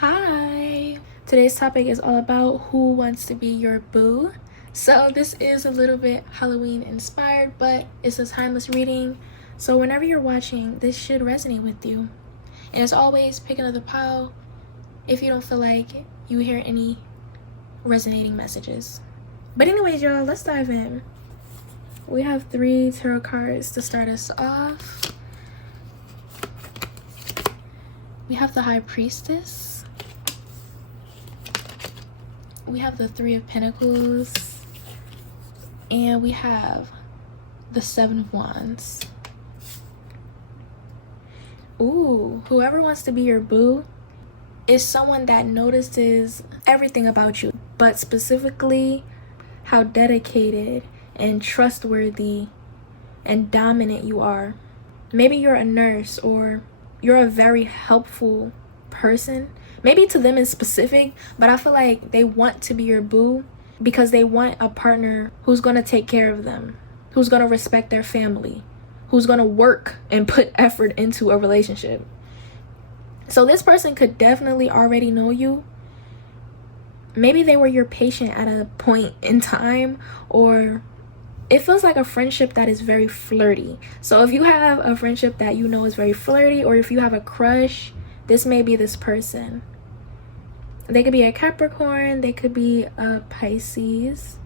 Hi! Today's topic is all about who wants to be your boo. So this is a little bit Halloween inspired, but it's a timeless reading. So whenever you're watching, this should resonate with you. And as always, pick another pile if you don't feel like you hear any resonating messages. But anyways, y'all, let's dive in. We have 3 tarot cards to start us off. We have the High Priestess. We have the 3 of Pentacles. And we have the 7 of Wands. Ooh, whoever wants to be your boo is someone that notices everything about you, but specifically how dedicated and trustworthy and dominant you are. Maybe you're a nurse or you're a very helpful person, maybe to them in specific, but I feel like they want to be your boo because they want a partner who's going to take care of them, who's going to respect their family, who's going to work and put effort into a relationship. So this person could definitely already know you. Maybe they were your patient at a point in time, or it feels like a friendship that is very flirty. So if you have a friendship that you know is very flirty, or if you have a crush, this may be this person. They could be a Capricorn, they could be a Pisces.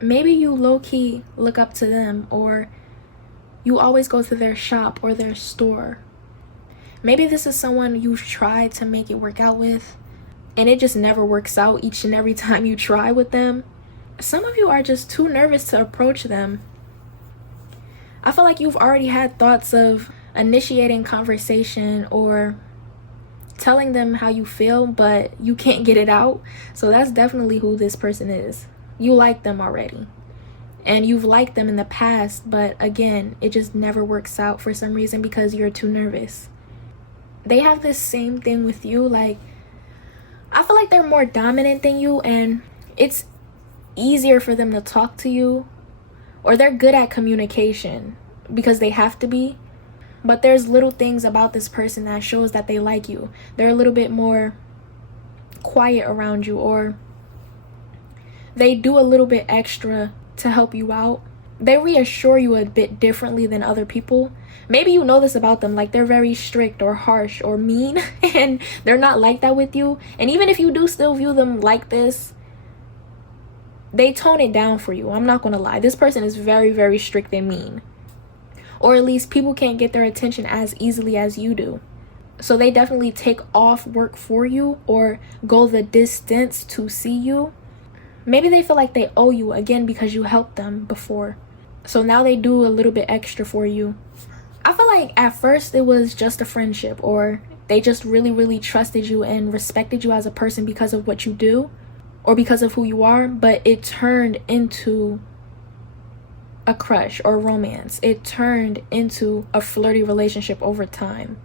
Maybe you low-key look up to them, or you always go to their shop or their store. Maybe this is someone you've tried to make it work out with, and it just never works out each and every time you try with them. Some of you are just too nervous to approach them. I feel like you've already had thoughts of initiating conversation or telling them how you feel, but you can't get it out. So that's definitely who this person is. You like them already. And you've liked them in the past, but again, it just never works out for some reason because you're too nervous. They have this same thing with you. Like, I feel like they're more dominant than you, and it's easier for them to talk to you, or they're good at communication because they have to be. But there's little things about this person that shows that they like you. They're a little bit more quiet around you, or they do a little bit extra to help you out. They reassure you a bit differently than other people. Maybe you know this about them, like they're very strict or harsh or mean, and they're not like that with you. And even if you do still view them like this, they tone it down for you. I'm not gonna lie, this person is very, very strict and mean, or at least people can't get their attention as easily as you do. So they definitely take off work for you or go the distance to see you. Maybe they feel like they owe you, again, because you helped them before, so now they do a little bit extra for you. I feel like at first it was just a friendship, or they just really, really trusted you and respected you as a person because of what you do or because of who you are, but it turned into a crush or romance. It turned into a flirty relationship over time.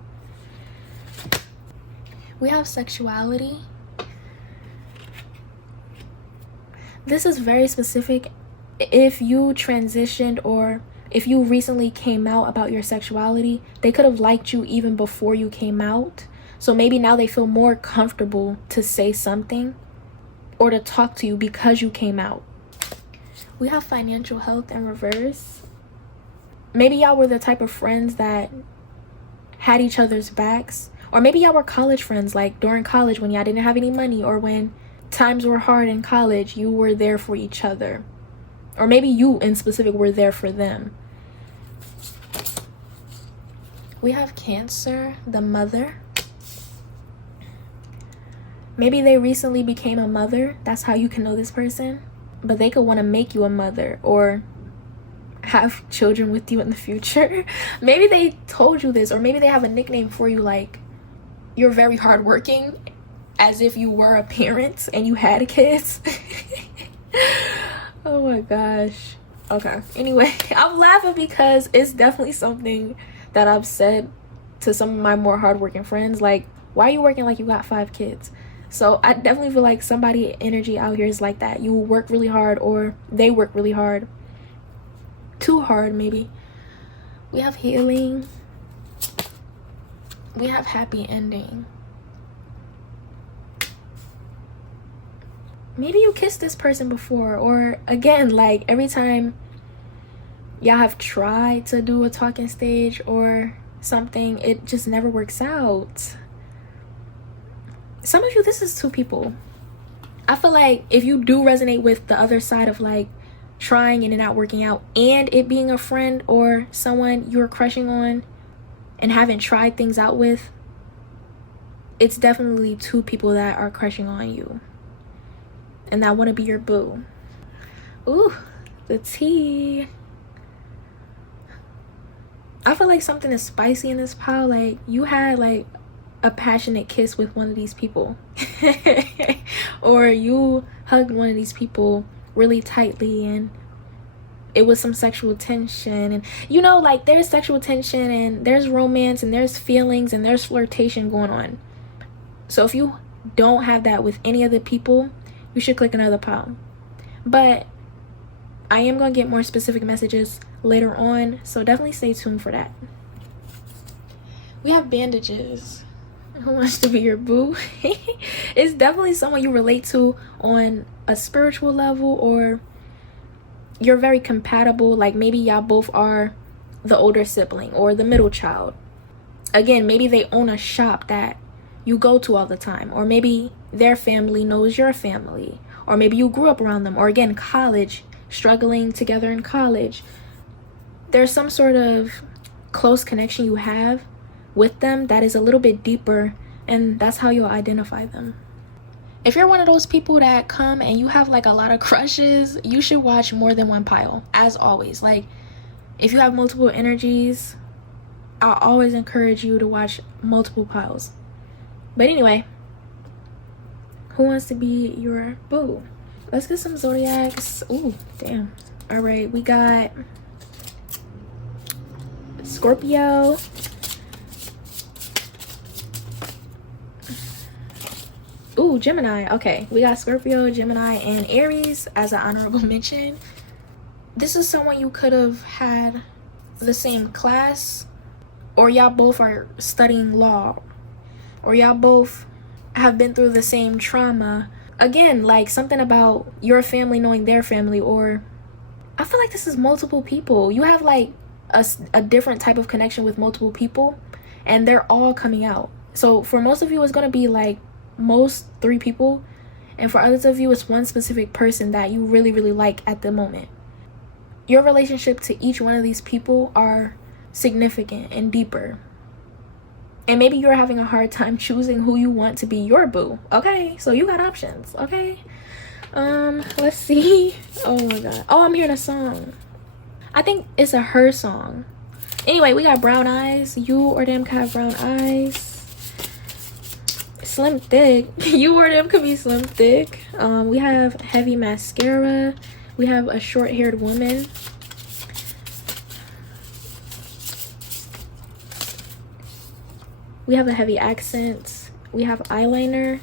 We have sexuality. This is very specific. If you transitioned or if you recently came out about your sexuality, they could have liked you even before you came out. So maybe now they feel more comfortable to say something or to talk to you because you came out. We have financial health in reverse. Maybe y'all were the type of friends that had each other's backs, or maybe y'all were college friends, like during college when y'all didn't have any money, or when times were hard in college, you were there for each other, or maybe you in specific were there for them. We have Cancer, the mother. Maybe they recently became a mother. That's how you can know this person. But they could want to make you a mother or have children with you in the future. Maybe they told you this, or maybe they have a nickname for you, like you're very hardworking, as if you were a parent and you had kids. Oh my gosh. Okay, anyway, I'm laughing because it's definitely something that I've said to some of my more hardworking friends. Like, why are you working like you got 5 kids? So I definitely feel like somebody energy out here is like that. You work really hard, or they work really hard. Too hard, maybe. We have healing. We have happy ending. maybe you kissed this person before, or again, like every time y'all have tried to do a talking stage or something, it just never works out. Some of you, this is two people. I feel like if you do resonate with the other side of like trying and it not working out, and it being a friend or someone you're crushing on and haven't tried things out with, it's definitely two people that are crushing on you and that want to be your boo. Ooh, the tea. I feel like something is spicy in this pile. Like you had like a passionate kiss with one of these people or you hugged one of these people really tightly and it was some sexual tension, and you know, like there's sexual tension and there's romance and there's feelings and there's flirtation going on. So if you don't have that with any of the people, you should click another pile. But I am going to get more specific messages later on, so definitely stay tuned for that. We have bandages. Who wants to be your boo? It's definitely someone you relate to on a spiritual level, or you're very compatible. Like maybe y'all both are the older sibling or the middle child. Again, maybe they own a shop that you go to all the time, or maybe their family knows your family, or maybe you grew up around them, or again, college, struggling together in college. There's some sort of close connection you have with them that is a little bit deeper, and that's how you'll identify them. If you're one of those people that come and you have like a lot of crushes, you should watch more than one pile, as always. Like if you have multiple energies, I'll always encourage you to watch multiple piles. But anyway, who wants to be your boo? Let's get some zodiacs. Ooh, damn. All right, we got Scorpio, ooh, Gemini. Okay, we got Scorpio, Gemini, and Aries as an honorable mention. This is someone you could have had the same class, or y'all both are studying law, or y'all both have been through the same trauma. Again, like something about your family knowing their family, or I feel like this is multiple people. You have like a different type of connection with multiple people, and they're all coming out. So for most of you, it's going to be like most 3 people, and for others of you, it's one specific person that you really, really like at the moment. Your relationship to each one of these people are significant and deeper. And maybe you're having a hard time choosing who you want to be your boo. Okay, so you got options. Okay, let's see. Oh my god. Oh, I'm hearing a song. I think it's a her song. Anyway, we got brown eyes. You or them can have brown eyes. Slim thick. You or them could be slim thick. We have heavy mascara. We have a short-haired woman. We have a heavy accent. We have eyeliner.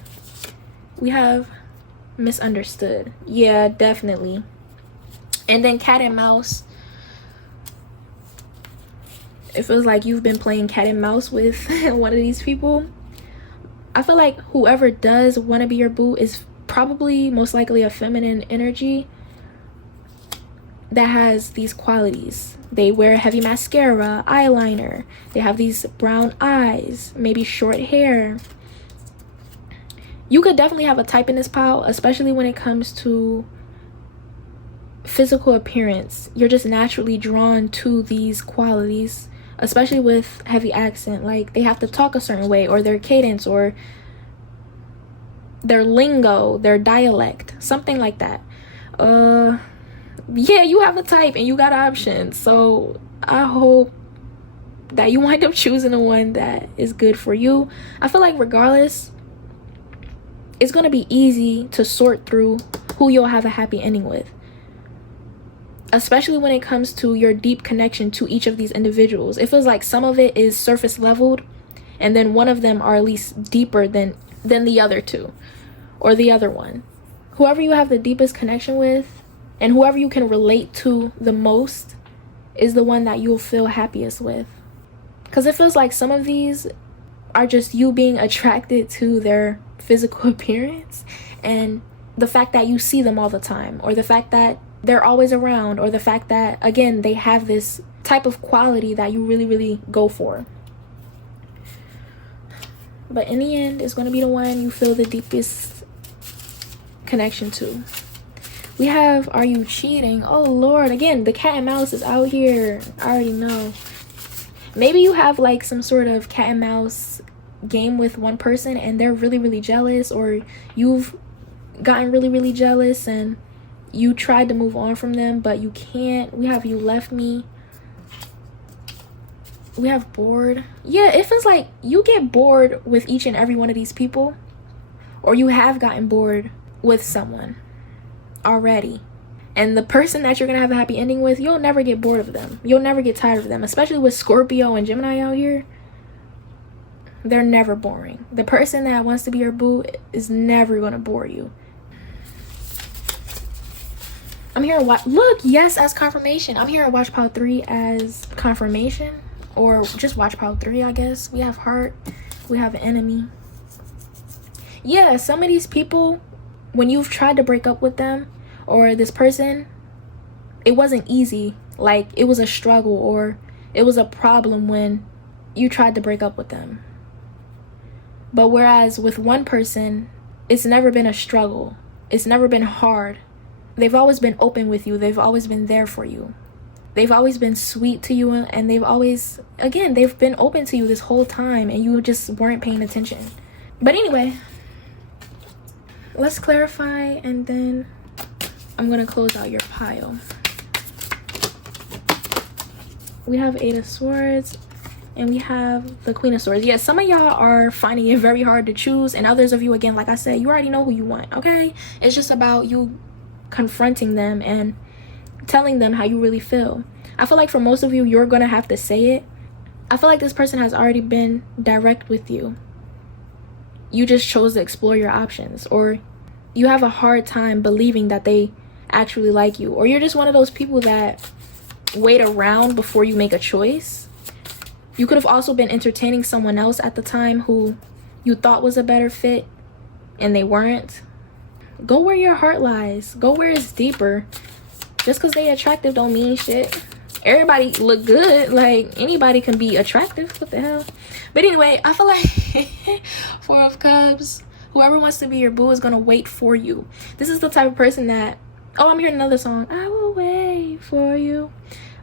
We have misunderstood. Yeah, definitely. And then cat and mouse. It feels like you've been playing cat and mouse with one of these people. I feel like whoever does want to be your boo is probably most likely a feminine energy that has these qualities. They wear heavy mascara, eyeliner. They have these brown eyes, maybe short hair. You could definitely have a type in this pile, especially when it comes to physical appearance. You're just naturally drawn to these qualities, especially with heavy accent. Like they have to talk a certain way, or their cadence, or their lingo, their dialect, something like that. Yeah, you have a type and you got options. So I hope that you wind up choosing the one that is good for you. I feel like regardless, it's going to be easy to sort through who you'll have a happy ending with, especially when it comes to your deep connection to each of these individuals. It feels like some of it is surface leveled, and then one of them are at least deeper than the other two, or the other one. Whoever you have the deepest connection with, and whoever you can relate to the most, is the one that you'll feel happiest with. Because it feels like some of these are just you being attracted to their physical appearance, and the fact that you see them all the time, or the fact that they're always around, or the fact that, again, they have this type of quality that you really, really go for. But in the end, it's going to be the one you feel the deepest connection to. We have, are you cheating? Oh, Lord. Again, the cat and mouse is out here. I already know. Maybe you have like some sort of cat and mouse game with one person and they're really, really jealous, or you've gotten really, really jealous and you tried to move on from them, but you can't. We have you left me. We have bored. Yeah, it feels like you get bored with each and every one of these people, or you have gotten bored with someone already. And the person that you're gonna have a happy ending with, you'll never get bored of them. You'll never get tired of them, especially with Scorpio and Gemini out here. They're never boring. The person that wants to be your boo is never gonna bore you. I'm here to watch, look, yes, as confirmation. I'm here to watch pile 3 as confirmation, or just watch pile 3, I guess. We have heart, we have enemy. Yeah, some of these people, when you've tried to break up with them, or this person, it wasn't easy. Like, it was a struggle, or it was a problem when you tried to break up with them. But whereas with one person, it's never been a struggle. It's never been hard. They've always been open with you. They've always been there for you. They've always been sweet to you, and they've always, again, they've been open to you this whole time, and you just weren't paying attention. But anyway, let's clarify, and then I'm gonna close out your pile. We have 8 of Swords, and we have the Queen of Swords. Yes, some of y'all are finding it very hard to choose, and others of you, again, like I said, you already know who you want, okay? It's just about you confronting them and telling them how you really feel. I feel like for most of you, you're gonna have to say it. I feel like this person has already been direct with you. You just chose to explore your options, or you have a hard time believing that they actually like you, or you're just one of those people that wait around before you make a choice. You could have also been entertaining someone else at the time who you thought was a better fit and they weren't. Go where your heart lies. Go where it's deeper. Just because they attractive don't mean shit. Everybody look good. Like, anybody can be attractive. What the hell? But anyway, I feel like 4 of Cups, whoever wants to be your boo is gonna wait for you. This is the type of person that, oh, I'm hearing another song. I will wait for you.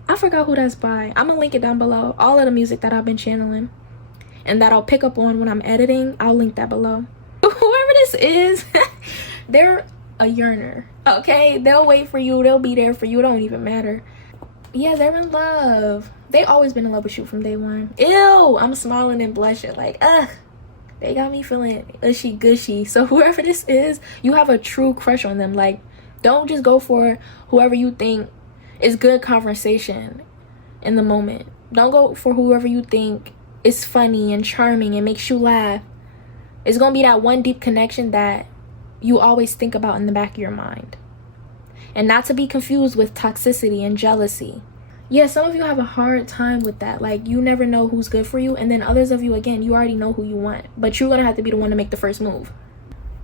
I forgot who that's by. I'm gonna link it down below. All of the music that I've been channeling and that I'll pick up on when I'm editing, I'll link that below. Whoever this is, they're a yearner, okay? They'll wait for you. They'll be there for you. It don't even matter. Yeah, they're in love. They always been in love with you from day one. Ew, I'm smiling and blushing like, ugh. They got me feeling ushy gushy. So whoever this is, you have a true crush on them. Like, don't just go for whoever you think is good conversation in the moment. Don't go for whoever you think is funny and charming and makes you laugh. It's gonna be that one deep connection that you always think about in the back of your mind. And not to be confused with toxicity and jealousy. Yeah, some of you have a hard time with that. Like, you never know who's good for you. And then others of you, again, you already know who you want. But you're gonna have to be the one to make the first move.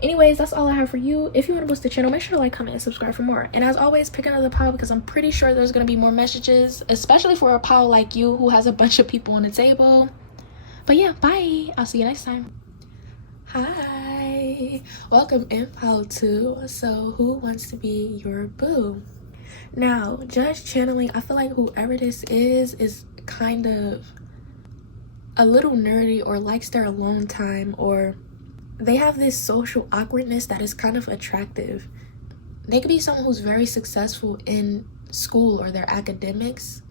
Anyways, that's all I have for you. If you want to boost the channel, make sure to like, comment, and subscribe for more. And as always, pick another pile, because I'm pretty sure there's going to be more messages, especially for a pile like you who has a bunch of people on the table. But yeah, bye. I'll see you next time. Hi. Welcome in pile 2. So who wants to be your boo? Now, just channeling, I feel like whoever this is kind of a little nerdy, or likes their alone time, or they have this social awkwardness that is kind of attractive. They could be someone who's very successful in school or their academics.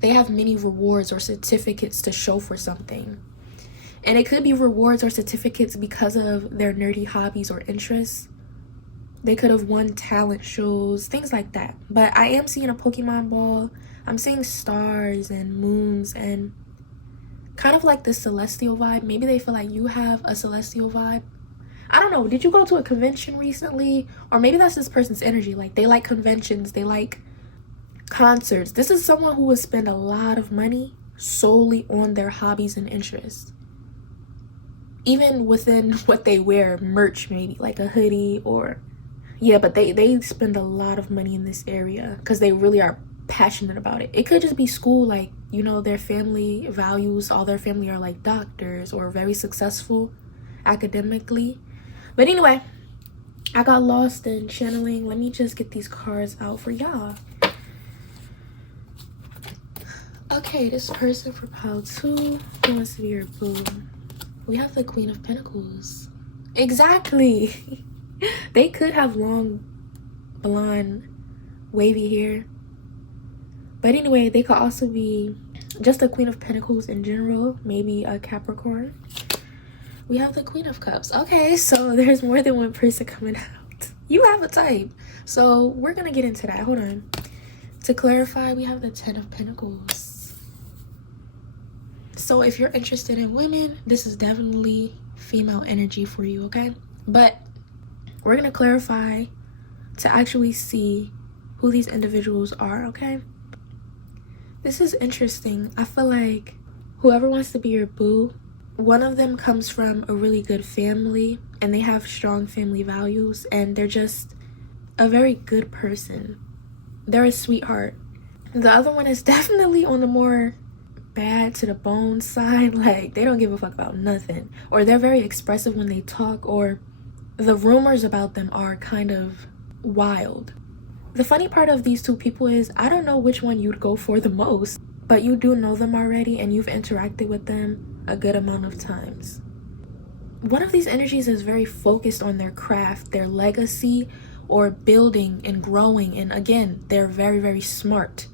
They have many rewards or certificates to show for something. And it could be rewards or certificates because of their nerdy hobbies or interests. They could have won talent shows, things like that. But I am seeing a Pokemon ball. I'm seeing stars and moons and kind of like the celestial vibe. Maybe they feel like you have a celestial vibe. I don't know. Did you go to a convention recently? Or maybe that's this person's energy. Like, they like conventions. They like concerts. This is someone who would spend a lot of money solely on their hobbies and interests. Even within what they wear, merch maybe, like a hoodie or Yeah, but they spend a lot of money in this area because they really are passionate about it. It could just be school, like, you know, their family values, all their family are like doctors or very successful academically. But anyway, I got lost in channeling. Let me just get these cards out for y'all. Okay, this person for pile 2 who wants to be your boo. We have the Queen of Pentacles. Exactly. They could have long, blonde, wavy hair. But anyway, they could also be just a Queen of Pentacles in general. Maybe a Capricorn. We have the Queen of Cups. Okay, so there's more than one person coming out. You have a type. So we're going to get into that. Hold on. To clarify, we have the 10 of Pentacles. So if you're interested in women, this is definitely female energy for you, okay? But we're going to clarify to actually see who these individuals are, okay? This is interesting. I feel like whoever wants to be your boo, one of them comes from a really good family and they have strong family values and they're just a very good person. They're a sweetheart. The other one is definitely on the more bad to the bone side. Like, they don't give a fuck about nothing. Or they're very expressive when they talk, or the rumors about them are kind of wild. The funny part of these two people is I don't know which one you'd go for the most, but you do know them already and you've interacted with them a good amount of times. One of these energies is very focused on their craft, their legacy, or building and growing. And again, they're very, very smart.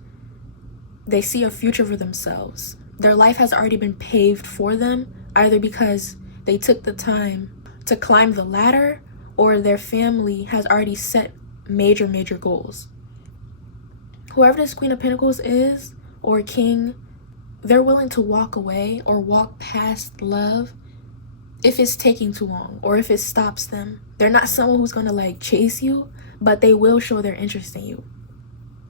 They see a future for themselves. Their life has already been paved for them, either because they took the time to climb the ladder or their family has already set major goals. Whoever this Queen of Pentacles is, or King, they're willing to walk away or walk past love if it's taking too long or if it stops them. They're not someone who's gonna like chase you, but they will show their interest in you.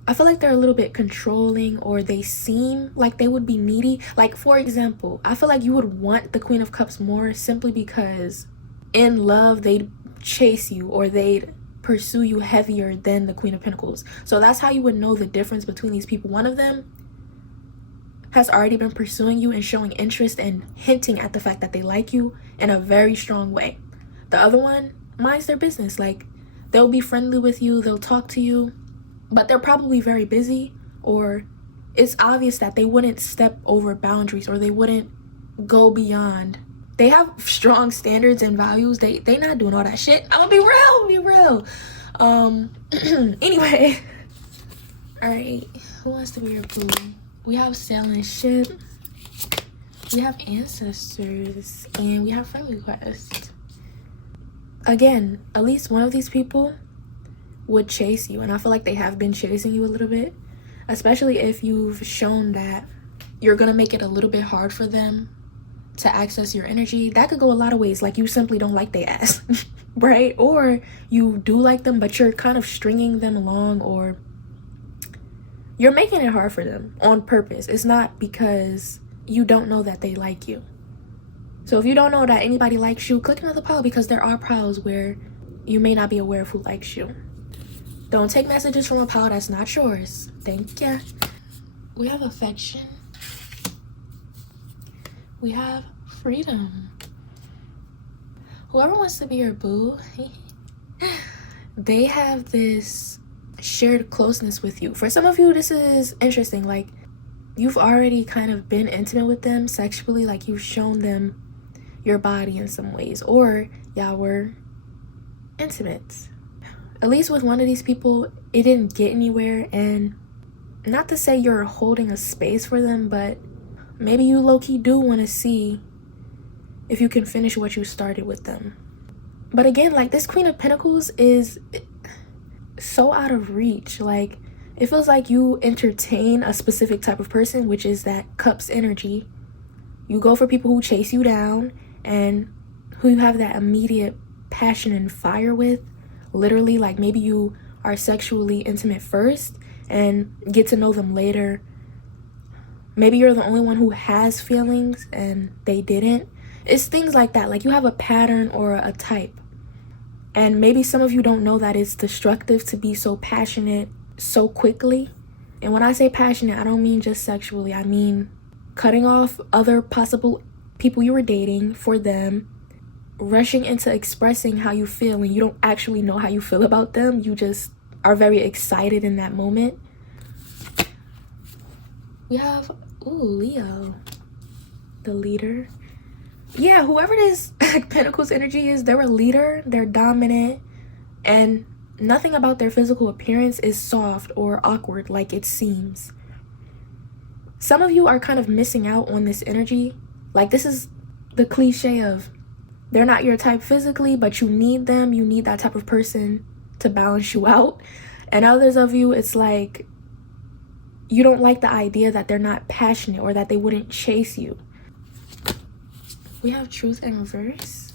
I feel like they're a little bit controlling, or they seem like they would be needy. Like, for example, I feel like you would want the Queen of Cups more simply because in love they'd chase you or they'd pursue you heavier than the Queen of Pentacles. So that's how you would know the difference between these people. One of them has already been pursuing you and showing interest and hinting at the fact that they like you in a very strong way. The other one minds their business. Like, they'll be friendly with you, they'll talk to you, but they're probably very busy, or it's obvious that they wouldn't step over boundaries or they wouldn't go beyond. They have strong standards and values. They not doing all that shit. I'm gonna be real. Anyway. Alright. Who wants to be your boo? We have sailing ship. We have ancestors. And we have friend request. Again, at least one of these people would chase you. And I feel like they have been chasing you a little bit. Especially if you've shown that you're gonna make it a little bit hard for them to access your energy. That could go a lot of ways. Like, you simply don't like their ass, right? Or you do like them, but you're kind of stringing them along, or you're making it hard for them on purpose. It's not because you don't know that they like you. So if you don't know that anybody likes you, click another pile, because there are piles where you may not be aware of who likes you. Don't take messages from a pile that's not yours. Thank ya. We have affection. We have freedom. Whoever wants to be your boo, they have this shared closeness with you. For some of you, this is interesting. Like, you've already kind of been intimate with them sexually. Like, you've shown them your body in some ways, or y'all were intimate. At least with one of these people, it didn't get anywhere. And not to say you're holding a space for them, but maybe you low-key do want to see if you can finish what you started with them. But again, like, this Queen of Pentacles is so out of reach. Like, it feels like you entertain a specific type of person, which is that Cups energy. You go for people who chase you down and who you have that immediate passion and fire with. Literally, like, maybe you are sexually intimate first and get to know them later. Maybe you're the only one who has feelings and they didn't. It's things like that. Like, you have a pattern or a type. And maybe some of you don't know that it's destructive to be so passionate so quickly. And when I say passionate, I don't mean just sexually. I mean cutting off other possible people you were dating for them, rushing into expressing how you feel and you don't actually know how you feel about them. You just are very excited in that moment. We have, Leo, the leader. Yeah, whoever this Pentacles energy is, they're a leader, they're dominant, and nothing about their physical appearance is soft or awkward like it seems. Some of you are kind of missing out on this energy. Like, this is the cliche of they're not your type physically, but you need them. You need that type of person to balance you out. And others of you, it's like you don't like the idea that they're not passionate or that they wouldn't chase you. We have truth in reverse.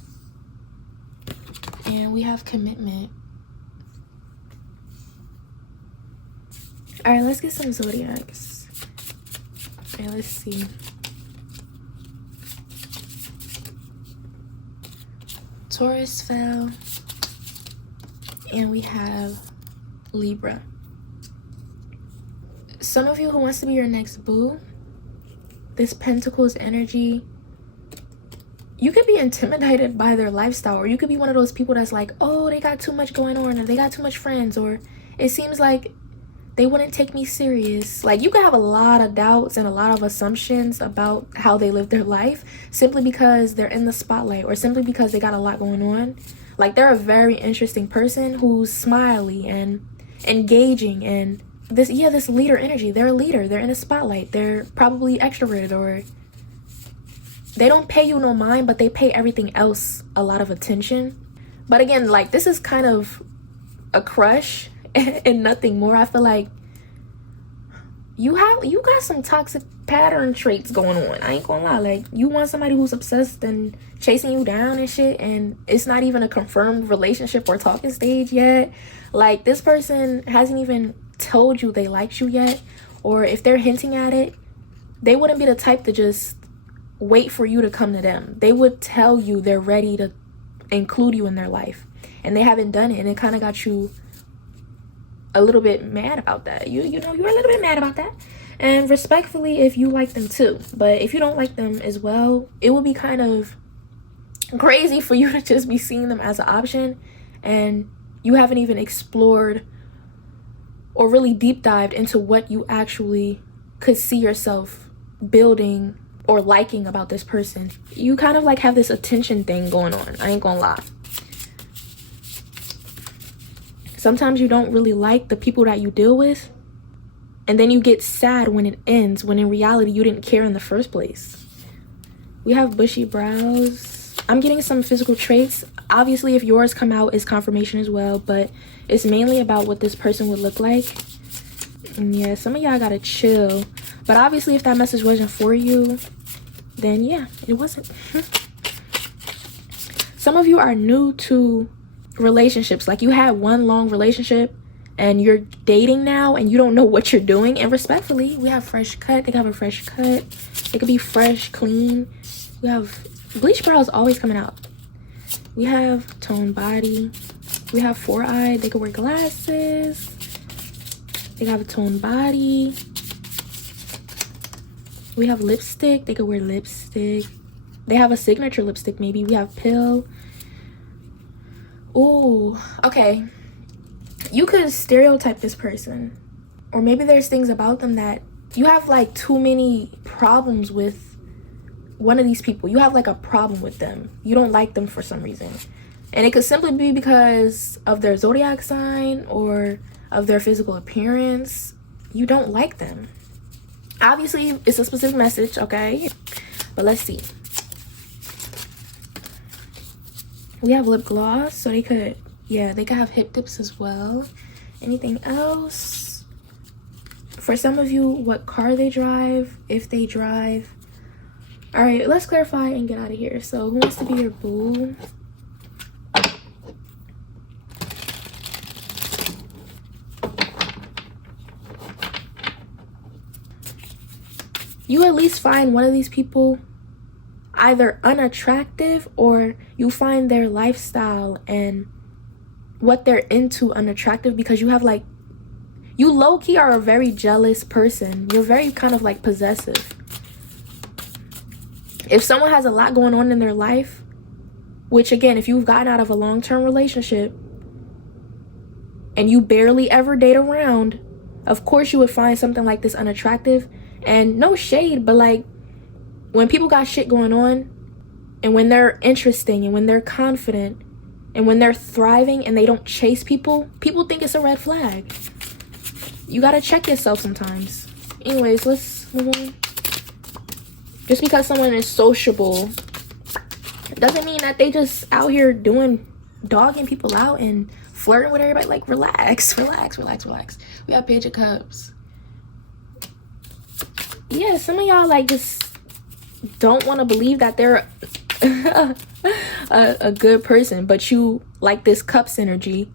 And we have commitment. All right, let's get some zodiacs. Okay, let's see. Taurus fell. And we have Libra. Some of you who wants to be your next boo, this Pentacles energy, you could be intimidated by their lifestyle, or you could be one of those people that's like, oh, they got too much going on, or they got too much friends, or it seems like they wouldn't take me serious. Like, you could have a lot of doubts and a lot of assumptions about how they live their life simply because they're in the spotlight, or simply because they got a lot going on. Like, they're a very interesting person who's smiley and engaging, and this leader energy. They're a leader, they're in a spotlight, they're probably extroverted, or they don't pay you no mind, but they pay everything else a lot of attention. But again, like, this is kind of a crush and nothing more. I feel like you got some toxic pattern traits going on. I ain't gonna lie. Like, you want somebody who's obsessed and chasing you down and shit, and it's not even a confirmed relationship or talking stage yet. Like, this person hasn't even told you they liked you yet, or if they're hinting at it, they wouldn't be the type to just wait for you to come to them. They would tell you they're ready to include you in their life, and they haven't done it, and it kind of got you a little bit mad about that. You know, you're a little bit mad about that. And respectfully, if you like them too, but if you don't like them as well, it will be kind of crazy for you to just be seeing them as an option, and you haven't even explored or really deep dived into what you actually could see yourself building or liking about this person. You kind of like have this attention thing going on. I ain't gonna lie. Sometimes you don't really like the people that you deal with, and then you get sad when it ends, when in reality you didn't care in the first place. We have bushy brows. I'm getting some physical traits. Obviously, if yours come out, is confirmation as well, but it's mainly about what this person would look like. And yeah, some of y'all gotta chill. But obviously, if that message wasn't for you, then yeah, it wasn't. Some of you are new to relationships. Like, you had one long relationship and you're dating now and you don't know what you're doing. And respectfully, we have fresh cut. They can have a fresh cut. It could be fresh, clean. We have bleach brows always coming out. We have toned body. We have four-eyed. They could wear glasses. They have a toned body. We have lipstick. They could wear lipstick. They have a signature lipstick maybe. We have pill. Ooh, okay. You could stereotype this person. Or maybe there's things about them that you have like too many problems with. One of these people, you have like a problem with them. You don't like them for some reason. And it could simply be because of their zodiac sign or of their physical appearance. You don't like them. Obviously, it's a specific message, okay? But let's see. We have lip gloss, so they could have hip dips as well. Anything else? For some of you, what car they drive, if they drive. All right, let's clarify and get out of here. So, who wants to be your boo? You at least find one of these people either unattractive, or you find their lifestyle and what they're into unattractive, because you have like, you low-key are a very jealous person. You're very kind of like possessive. If someone has a lot going on in their life, which again, if you've gotten out of a long-term relationship and you barely ever date around, of course you would find something like this unattractive. And no shade, but like, when people got shit going on, and when they're interesting, and when they're confident, and when they're thriving and they don't chase people, people think it's a red flag. You gotta check yourself sometimes. Anyways, let's move on. Just because someone is sociable doesn't mean that they just out here dogging people out and flirting with everybody. Like, relax. We have Page of Cups. Yeah, some of y'all like just don't want to believe that they're a good person, but you like this Cups energy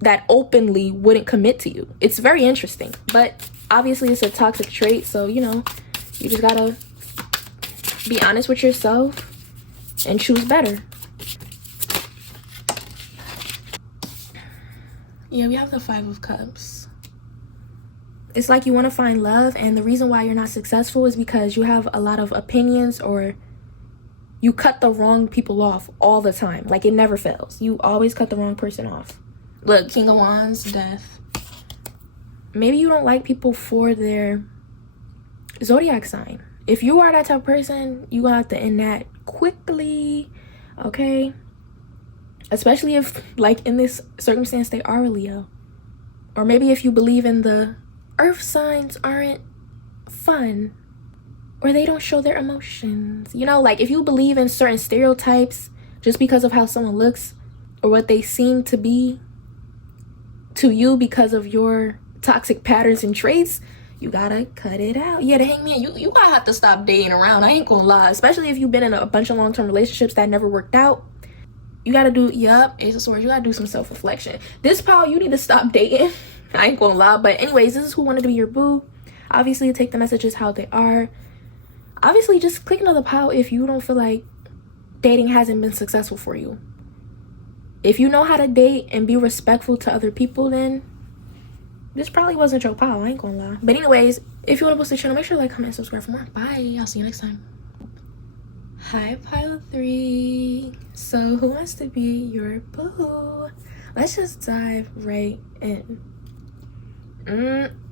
that openly wouldn't commit to you. It's very interesting, but obviously it's a toxic trait, so you know, you just gotta be honest with yourself and choose better. Yeah, we have the Five of Cups. It's like you want to find love, and the reason why you're not successful is because you have a lot of opinions, or you cut the wrong people off all the time. Like, it never fails. You always cut the wrong person off. Look, King of Wands, Death. Maybe you don't like people for their zodiac sign. If you are that type of person, you gonna have to end that quickly, okay? Especially if, like, in this circumstance, they are a Leo. Or maybe if you believe in the earth signs aren't fun, or they don't show their emotions. You know, like, if you believe in certain stereotypes just because of how someone looks or what they seem to be to you because of your toxic patterns and traits, you gotta cut it out. Yeah, the Hangman, you gotta have to stop dating around. I ain't gonna lie. Especially if you've been in a bunch of long-term relationships that never worked out. You gotta do, Ace of Swords, you gotta do some self-reflection. This pal, you need to stop dating. I ain't gonna lie. But anyways, this is who wanted to be your boo. Obviously, take the messages how they are. Obviously, just click another pile if you don't feel like dating hasn't been successful for you. If you know how to date and be respectful to other people, then this probably wasn't your pile. I ain't gonna lie. But anyways, if you want to boost the channel, make sure to like, comment, and subscribe for more. Bye. I'll see you next time. Hi, pile 3. So who wants to be your boo? Let's just dive right in.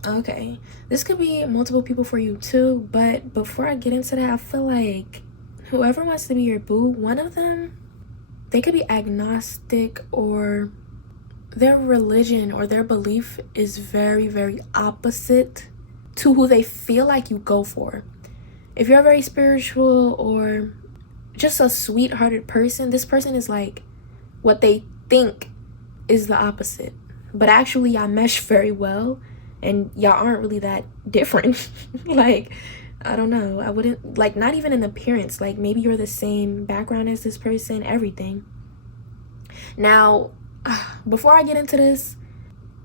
Okay, this could be multiple people for you too, but before I get into that, I feel like whoever wants to be your boo, one of them, they could be agnostic, or their religion or their belief is very, very opposite to who they feel like you go for. If you're very spiritual or just a sweet-hearted person, this person is like what they think is the opposite, but actually y'all mesh very well and y'all aren't really that different. Like, I don't know, I wouldn't, like, not even in appearance, like maybe you're the same background as this person, everything. Now, before I get into this,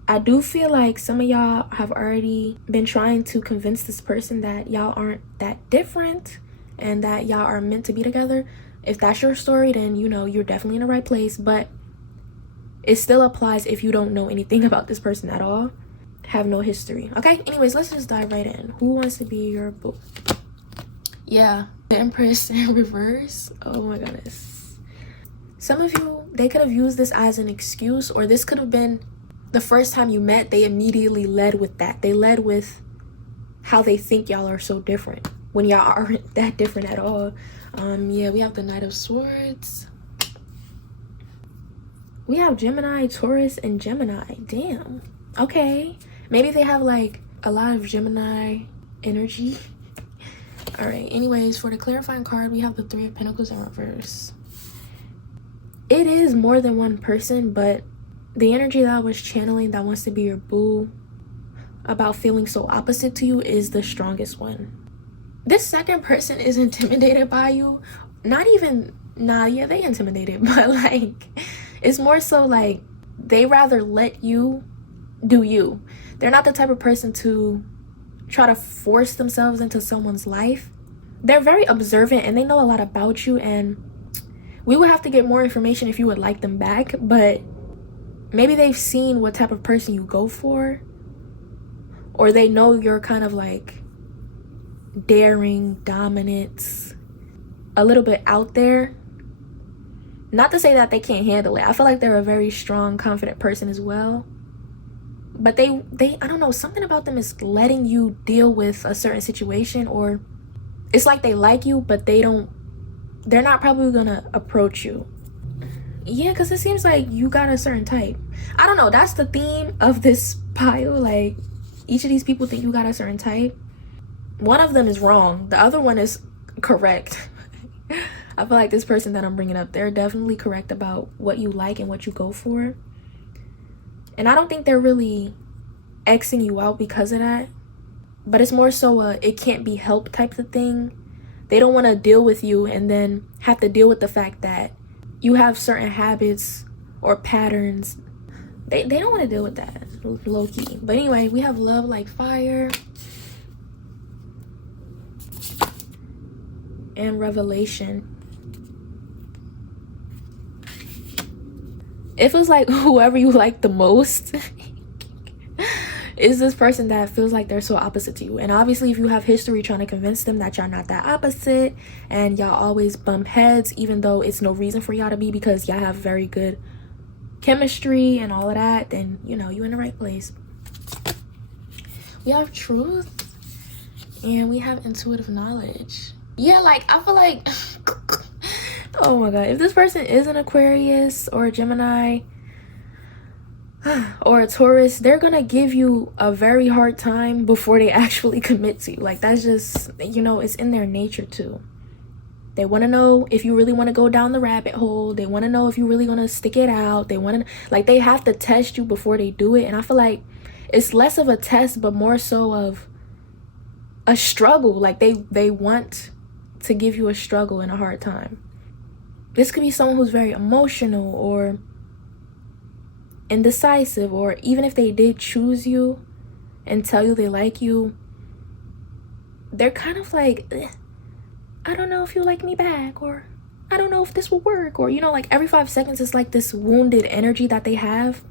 I do feel like some of y'all have already been trying to convince this person that y'all aren't that different and that y'all are meant to be together. If that's your story, then you know you're definitely in the right place, but it still applies if you don't know anything about this person at all, have no history. Okay, anyways, let's just dive right in. Who wants to be your boo? Yeah, the Empress in reverse. Oh my goodness. Some of you, they could have used this as an excuse, or this could have been the first time you met. They immediately led with that. They led with how they think y'all are so different when y'all aren't that different at all. Yeah, we have the Knight of Swords. We have Gemini, Taurus, and Gemini. Damn. Okay. Maybe they have like a lot of Gemini energy. All right. Anyways, for the clarifying card, we have the Three of Pentacles in reverse. It is more than one person, but the energy that I was channeling that wants to be your boo about feeling so opposite to you is the strongest one. This second person is intimidated by you. Not even, yeah, they intimidated, but like, it's more so like they rather let you do you. They're not the type of person to try to force themselves into someone's life. They're very observant and they know a lot about you, and we would have to get more information if you would like them back, but maybe they've seen what type of person you go for, or they know you're kind of like daring, dominant, a little bit out there. Not to say that they can't handle it. I feel like they're a very strong, confident person as well. But they I don't know, something about them is letting you deal with a certain situation, or it's like they like you, but they're not probably gonna approach you. Yeah, because it seems like you got a certain type. I don't know, that's the theme of this pile. Like, each of these people think you got a certain type. One of them is wrong, the other one is correct. I feel like this person that I'm bringing up, they're definitely correct about what you like and what you go for. And I don't think they're really Xing you out because of that. But it's more so a it can't be helped type of thing. They don't want to deal with you and then have to deal with the fact that you have certain habits or patterns. They don't want to deal with that, low key. But anyway, we have love like fire and revelation. It feels like whoever you like the most is this person that feels like they're so opposite to you. And obviously, if you have history trying to convince them that y'all not that opposite and y'all always bump heads, even though it's no reason for y'all to be, because y'all have very good chemistry and all of that, then you know you're in the right place. We have truth and we have intuitive knowledge. Yeah, like I feel like oh my god, if this person is an Aquarius or a Gemini or a Taurus, they're gonna give you a very hard time before they actually commit to you. Like, that's just, you know, it's in their nature too. They want to know if you really want to go down the rabbit hole. They want to know if you really gonna stick it out. They want to, like, they have to test you before they do it. And I feel like it's less of a test but more so of a struggle. Like they want to give you a struggle and a hard time. This could be someone who's very emotional or indecisive, or even if they did choose you and tell you they like you, they're kind of like, I don't know if you like me back, or I don't know if this will work, or, you know, like every 5 seconds it's like this wounded energy that they have.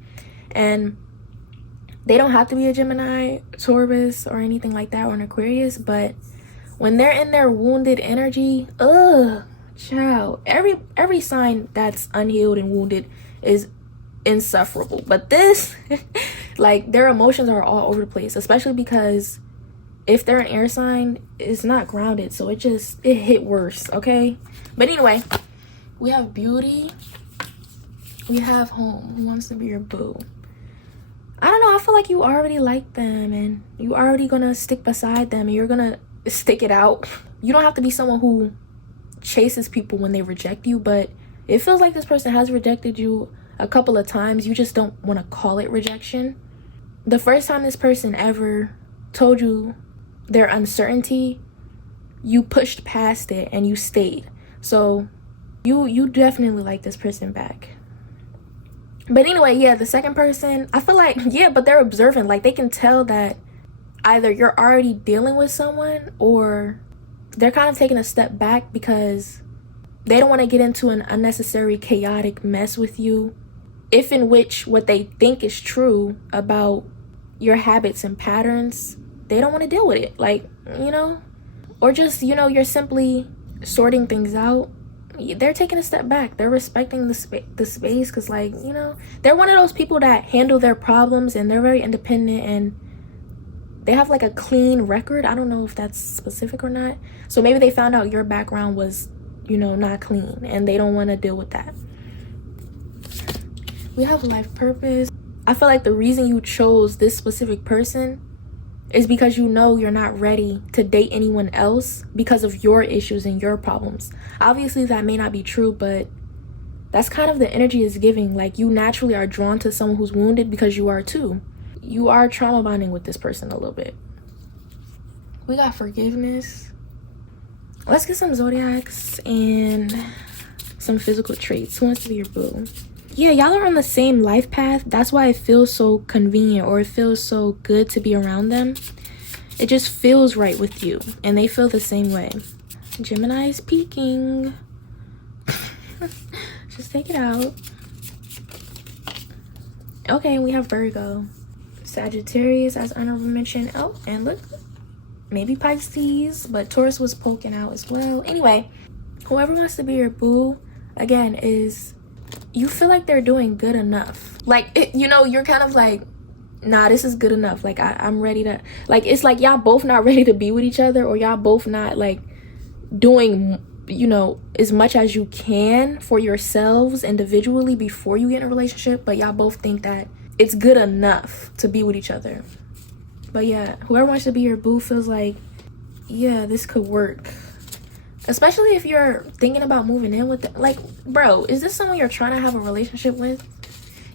And they don't have to be a Gemini, Taurus, or anything like that, or an Aquarius, but when they're in their wounded energy, child, every sign that's unhealed and wounded is insufferable. But this like their emotions are all over the place, especially because if they're an air sign, it's not grounded, so it hit worse. Okay, but anyway, we have beauty, we have home. Who wants to be your boo? I don't know, I feel like you already like them and you already gonna stick beside them and you're gonna stick it out. You don't have to be someone who chases people when they reject you, but it feels like this person has rejected you a couple of times. You just don't want to call it rejection. The first time this person ever told you their uncertainty, you pushed past it and you stayed. So you definitely like this person back. But anyway, yeah, the second person, I feel like, yeah, but they're observant. Like, they can tell that either you're already dealing with someone or they're kind of taking a step back because they don't want to get into an unnecessary chaotic mess with you, if in which what they think is true about your habits and patterns, they don't want to deal with it. Like, you know, or just, you know, you're simply sorting things out. They're taking a step back. They're respecting the space because, like, you know, they're one of those people that handle their problems and they're very independent and they have like a clean record. I don't know if that's specific or not. So maybe they found out your background was, you know, not clean and they don't want to deal with that. We have life purpose. I feel like the reason you chose this specific person is because you know you're not ready to date anyone else because of your issues and your problems. Obviously that may not be true, but that's kind of the energy it's giving. Like, you naturally are drawn to someone who's wounded because you are too. You are trauma bonding with this person a little bit. We got forgiveness. Let's get some zodiacs and some physical traits. Who wants to be your boo? Yeah, y'all are on the same life path. That's why it feels so convenient, or it feels so good to be around them. It just feels right with you and they feel the same way. Gemini is peeking. Just take it out. Okay, we have Virgo, Sagittarius as honorable mention. Oh, and look, maybe Pisces, but Taurus was poking out as well. Anyway, whoever wants to be your boo, again, is you feel like they're doing good enough. Like, you know, you're kind of like, nah, this is good enough. Like, I'm ready to, like, it's like y'all both not ready to be with each other, or y'all both not, like, doing, you know, as much as you can for yourselves individually before you get in a relationship, but y'all both think that it's good enough to be with each other. But yeah, whoever wants to be your boo feels like, yeah, this could work. Especially if you're thinking about moving in with them. Like, bro, is this someone you're trying to have a relationship with?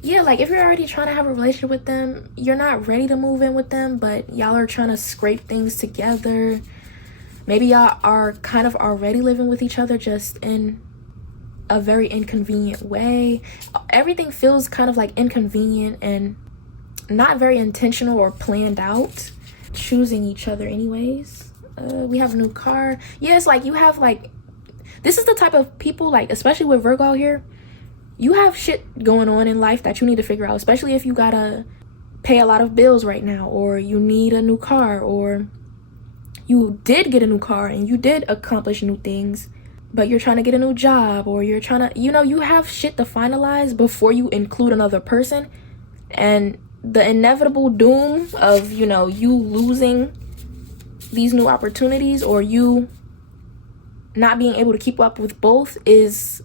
Yeah, like, if you're already trying to have a relationship with them, you're not ready to move in with them, but y'all are trying to scrape things together. Maybe y'all are kind of already living with each other, just in a very inconvenient way. Everything feels kind of like inconvenient and not very intentional or planned out. Choosing each other anyways. We have a new car. Yeah, it's like you have, like, this is the type of people, like, especially with Virgo out here, you have shit going on in life that you need to figure out, especially if you gotta pay a lot of bills right now, or you need a new car, or you did get a new car and you did accomplish new things, but you're trying to get a new job, or you're trying to, you know, you have shit to finalize before you include another person. And the inevitable doom of, you know, you losing these new opportunities, or you not being able to keep up with both, is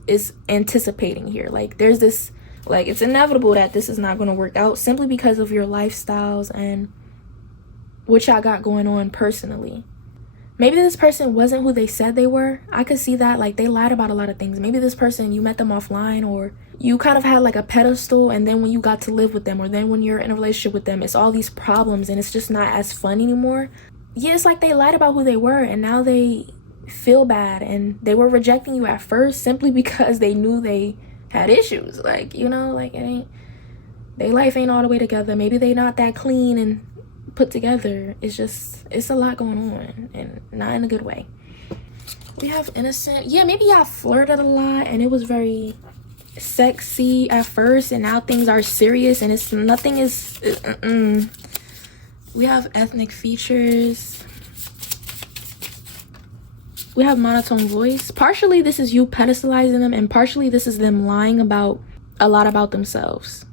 anticipating here. Like, there's this, like, it's inevitable that this is not going to work out simply because of your lifestyles and what y'all got going on personally. Maybe this person wasn't who they said they were. I could see that. Like, they lied about a lot of things. Maybe this person, you met them offline, or you kind of had like a pedestal, and then when you got to live with them, or then when you're in a relationship with them, it's all these problems and it's just not as fun anymore. Yeah, it's like they lied about who they were, and now they feel bad, and they were rejecting you at first simply because they knew they had issues. Like, you know, like, their life ain't all the way together. Maybe they not that clean and put together. It's just, it's a lot going on, and not in a good way. We have innocent. Yeah, maybe y'all flirted a lot and it was very sexy at first, and now things are serious and it's nothing is We have ethnic features. We have monotone voice. Partially this is you pedestalizing them, and partially this is them lying about a lot about themselves.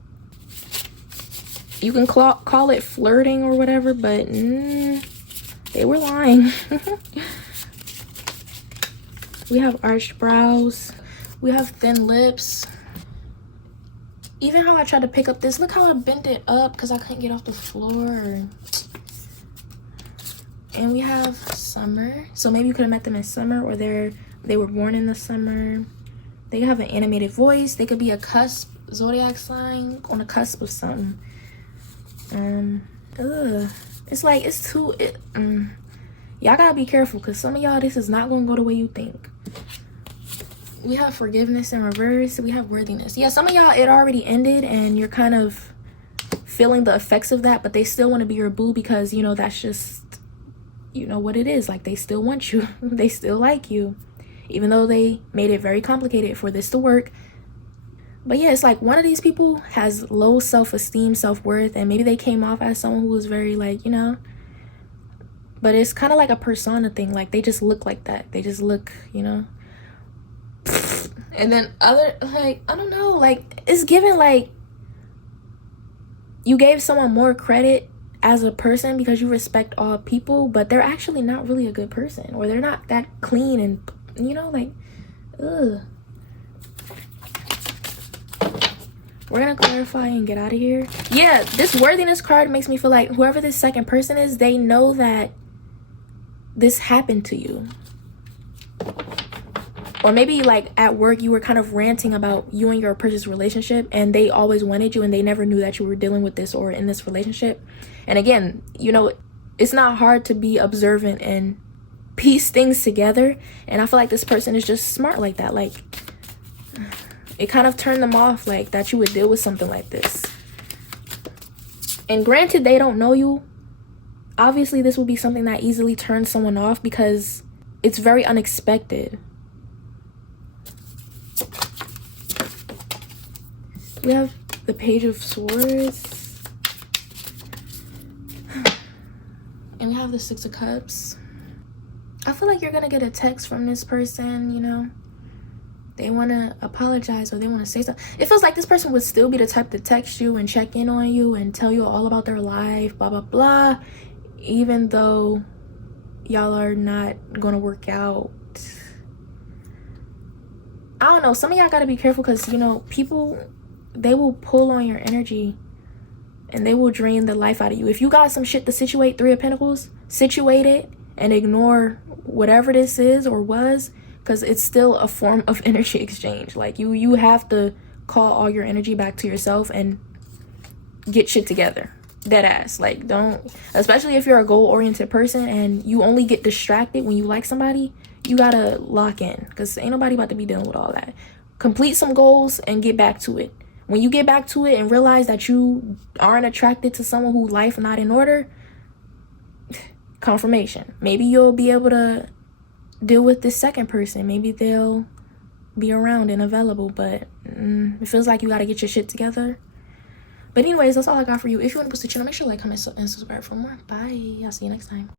You can call it flirting or whatever, but they were lying. We have arched brows. We have thin lips. Even how I tried to pick up this, look how I bent it up because I couldn't get off the floor. And we have summer. So maybe you could have met them in summer, or they were born in the summer. They have an animated voice. They could be a cusp zodiac sign on the cusp of something. It's like, it's too, y'all gotta be careful, because some of y'all, this is not gonna go the way you think. We have forgiveness in reverse. We have worthiness. Yeah, some of y'all, it already ended and you're kind of feeling the effects of that, but they still want to be your boo because, you know, that's just, you know what it is. Like, they still want you. They still like you, even though they made it very complicated for this to work. But yeah, it's like one of these people has low self-esteem, self-worth, and maybe they came off as someone who was very, like, you know, but it's kind of like a persona thing. Like, they just look like that. They just look, you know. And then other, like, I don't know, like, it's given like you gave someone more credit as a person because you respect all people, but they're actually not really a good person, or they're not that clean, and, you know, like, ugh. We're gonna clarify and get out of here. Yeah, this worthiness card makes me feel like whoever this second person is, they know that this happened to you. Or maybe like at work you were kind of ranting about you and your person's relationship, and they always wanted you and they never knew that you were dealing with this or in this relationship. And again, you know, it's not hard to be observant and piece things together, and I feel like this person is just smart like that. Like, it kind of turned them off, like, that you would deal with something like this. And granted, they don't know you. Obviously this would be something that easily turns someone off because it's very unexpected. We have the Page of Swords. And we have the Six of Cups. I feel like you're gonna get a text from this person, you know. They want to apologize or they want to say something. It feels like this person would still be the type to text you and check in on you and tell you all about their life, blah, blah, blah. Even though y'all are not going to work out. I don't know. Some of y'all got to be careful because, you know, people, they will pull on your energy and they will drain the life out of you. If you got some shit to situate, Three of Pentacles, situate it and ignore whatever this is or was. Because it's still a form of energy exchange. Like you have to call all your energy back to yourself and get shit together. Dead ass. Like don't, especially if you're a goal-oriented person and you only get distracted when you like somebody, you gotta lock in. Because ain't nobody about to be dealing with all that. Complete some goals and get back to it. When you get back to it and realize that you aren't attracted to someone who life not in order, confirmation. Maybe you'll be able to deal with this second person. Maybe they'll be around and available, but it feels like you got to get your shit together. But anyways, that's all I got for you. If you want to post the channel, make sure to like, comment, and subscribe for more. Bye. I'll see you next time.